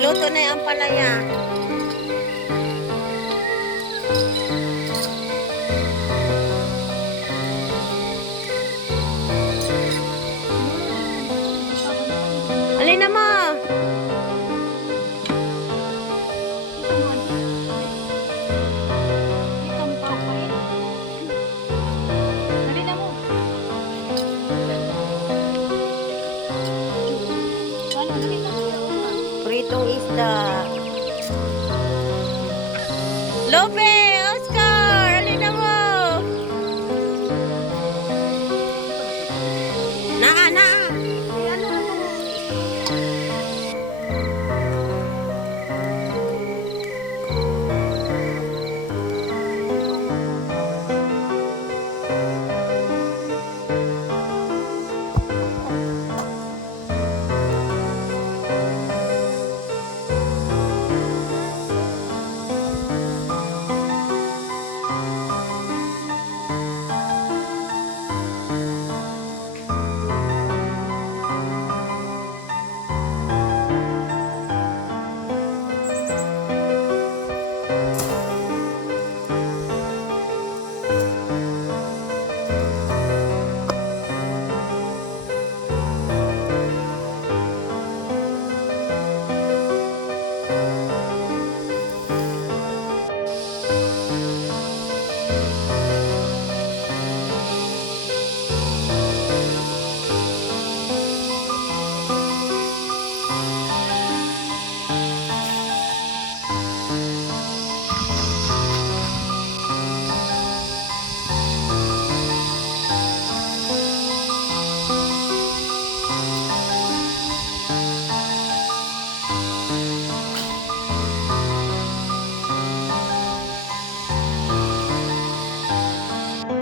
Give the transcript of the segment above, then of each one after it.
naluto na yung ampalaya. Alin na mo? Pritong isda. Lope! Oscar! Alin na mo? Naa, naa!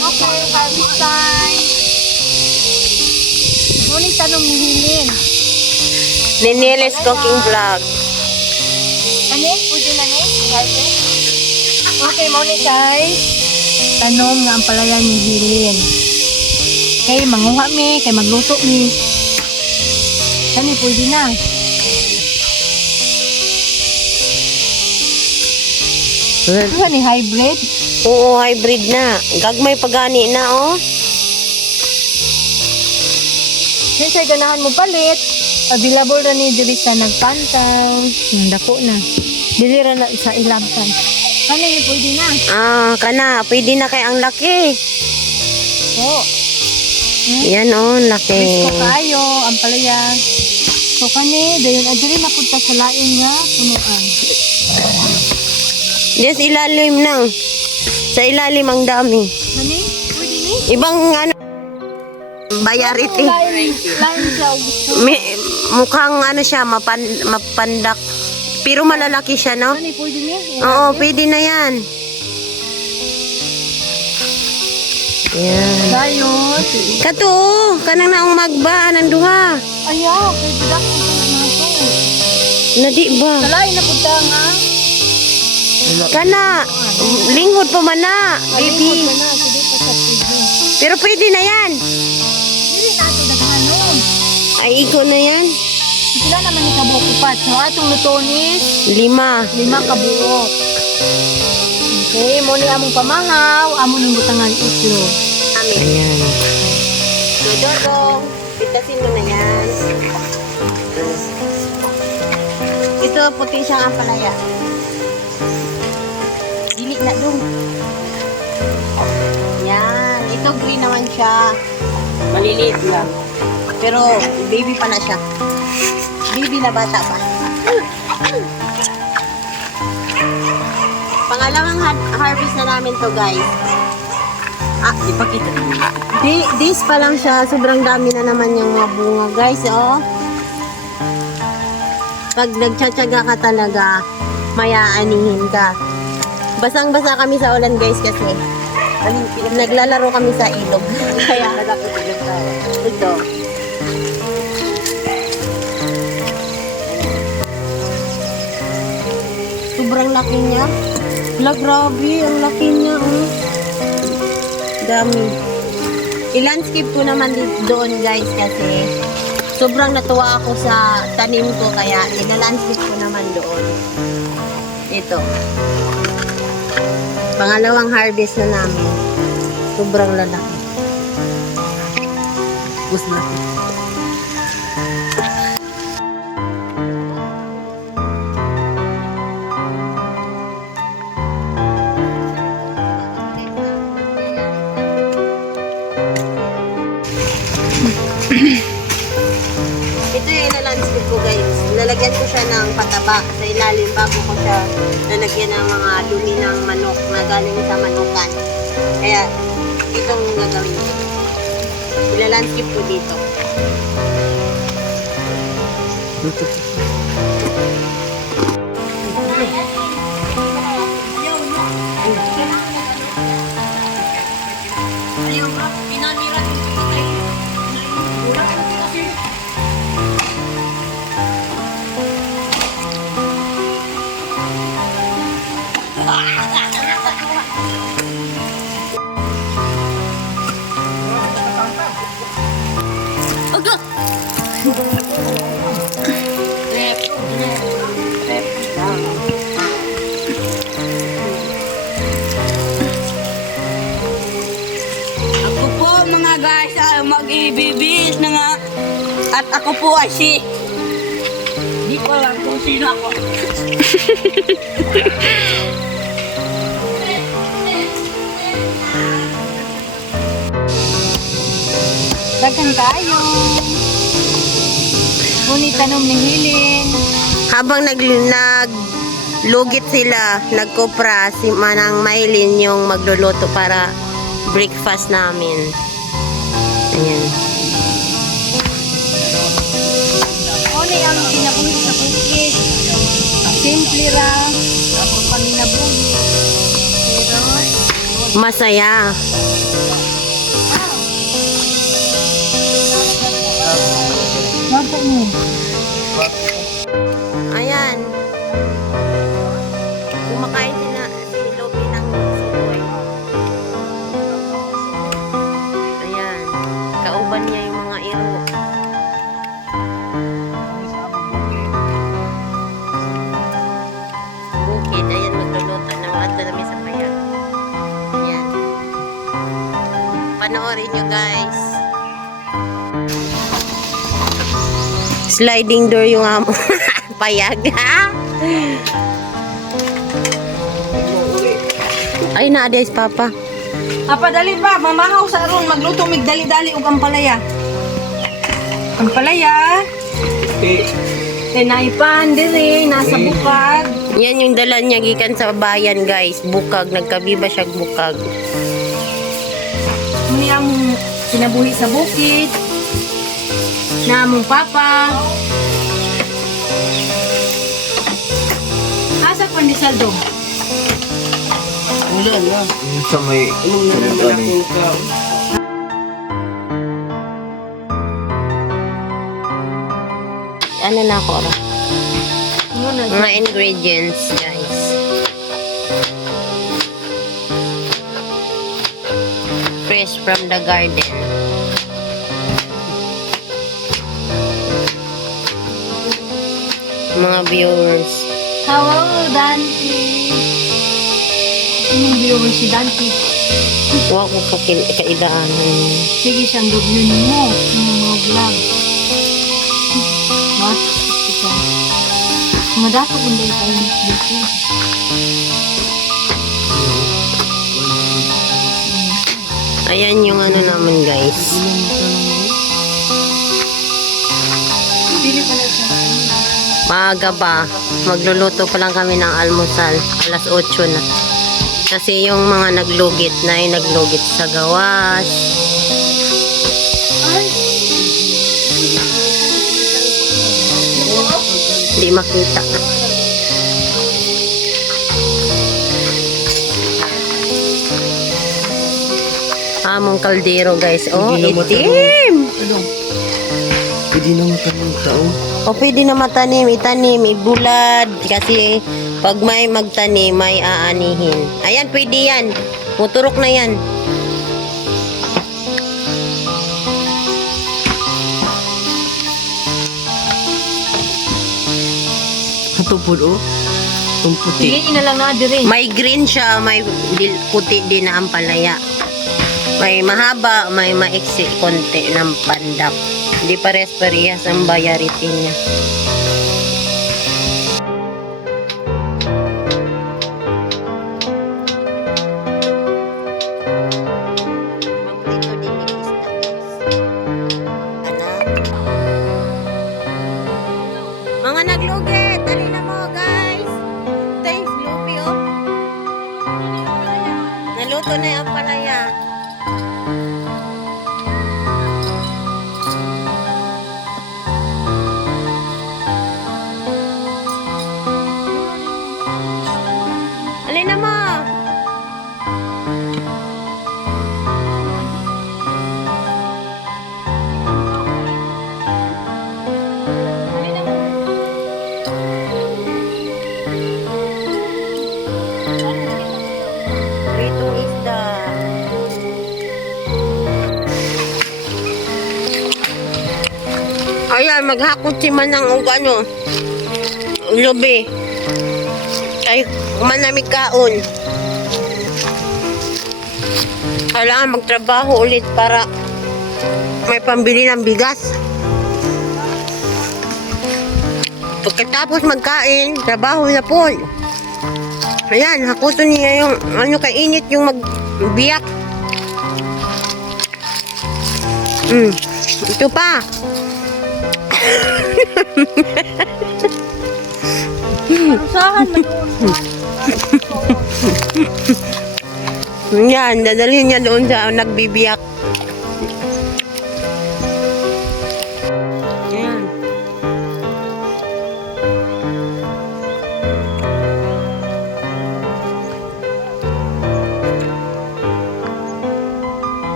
Okay, harvest time. Ngunit tanong nihilin. Ninilis cooking vlog. Ano? Pwede na ni? Harvest? Okay, ngunit guys. Tanom nga ang palaya nihilin. Kay manguha mi, kay magluto mi. Kani pwede na. Ano ni hybrid? Oo, hybrid na. Gagmay pagani na, oh. Sinsay ganahan mo palit. Available na ni diri sa nagpantaw. Dako na. Dili ra na sa ilabtan. Ano yung pwede na? Ah, kana. Pwede na kay ang laki. Oo. Yan, oh, laki. Gusto kayo, ang palaya. So kani, dayon adiri na punta sa lain nga punuan. Yes, ilalim na. Sa ilalim ang dami. Kani, pwede ni? Ibang ano, bayariti. Lain siya gusto. Mukhang ano siya, mapandak. Pero malalaki siya, no? Kani, pwede ni? Oo, pwede na yan. Yan. Dayon. Kato, kanang naong magba, nanduha. Ayaw, pwede na kung na to. Nadi ba? Sa lain na punta nga. Kana, lingkod pa man na, baby. Alingkod ka na, sige pa sa pwede. Pero pwede na yan. Dili na ito daghanon. Ay, iko na yan. Sila naman ni kabuok upat. So atong lutonis, 5. 5 kabuok. Okay, mo ni among pamahaw, amo ning butangan islo. Ayan. So, Dodong, pitasin mo na yan. Ito, puti siyang ampalaya. Dili na dong. Yan. Ito, green naman siya. Maliliit lang. Pero, baby pa na siya. Baby na bata pa. Pangalawang harvest na namin to, guys. Ah, ipakita namin. This pa lang siya. Sobrang dami na naman yung mga bunga, guys. Oh. Pag nagtsatsaga ka talaga, mayaanihin ka. Basang-basa kami sa ulan, guys, kasi naglalaro kami sa ilog. Kaya, ito. Sobrang laki niya. Wala, grabe. Ang laki niya, oh. Dami. I-landscape ko naman doon, guys, kasi sobrang natuwa ako sa tanim ko kaya inalandscape ko naman doon. Ito. Pangalawang harvest na namin. Sobrang lalaki. Bus natin. Ito yung inalandscape ko guys. Lalagyan ko siya ng pataba sa ilalim bago ko siya lalagyan ng mga dumi ng manok na galing sa manukan. Kaya itong gagawin ko. Ilalandscape ko dito. Ako po mga guys ay mag-ibibis na nga. At ako po ay si... Di ko alam kung sino ako. Dagan kayo. Ngunit tanong ni Hilin. Habang naglugit sila, nagkopra, si Manang Maylin yung magluluto para breakfast namin. Ayan. Ano ang kinabuhi sa bukid? Simple ra. Ako kami nabuhi. Pero, Masaya. wag mo. Ayan. Kumakain sila si Lobi ng suboy. Ayan. Kauban niya yung mga iro. Bukid. Ayan, magluluto na at namin sa payag. Ayan. Panoorin nyo guys. Sliding door yung amo. Payag, ha? Ay, na-advice, Papa. Apa dali pa, mamahaw sa aron magluto mig dali-dali ug ampalaya. Ampalaya. Tinaipan diri nasa bukag. Yan yung dala niya gikan sa bayan, guys. Bukag. Nagkabiba siya bukag. Muni among kinabuhi sa bukid. Na among papa. Asa pandesal dong? Wala na. Sa may... Ano na ako, ora? Mga ingredients, guys. Fresh from the garden. Mga viewers. Hello, Dante. Anong viewer si Dante? Huwag ko po kaidaanan. Sige siyang reviewin mo ng mga vlog. What? Ito. Mga dato kung dahil tayo dito. Ayan yung ano naman, guys. Pili pala siya. Maaga pa. Magluluto pa lang kami ng almusal. Alas 8 na. Kasi yung mga naglugit na ay naglugit sa gawas. Hindi makita. Among kaldero, guys. Oh, Hindi na itim! Pwede na matanong tao. O pwede na matanim, itanim, ibulad. Kasi pag may magtanim, may aanihin. Ayan, pwede yan. Muturok na yan. Katupod oh. Itong puti. Sige, na lang na dire. May green siya, may puti din na ampalaya. May mahaba, may maiksi konti ng pandak. Hindi pares-parehas ang bayarity niya. Paborito din ni Krista, guys. Anak. Mga naglugit, dali na mo, guys. Thanks, Lupi, oh. Naluto na yung palaya. Alin na mo. Pritong isda. Ayan, maghakot si Manang o ano, lubi. Ay, manamig kaon. Kailangan magtrabaho ulit para may pambili ng bigas. Pagkatapos magkain, trabaho na po. Ayan, hakuto niya yung ano kainit yung magbiyak. Ito pa. Saan na? Yan, dadalhin niya doon sa nagbibiyak.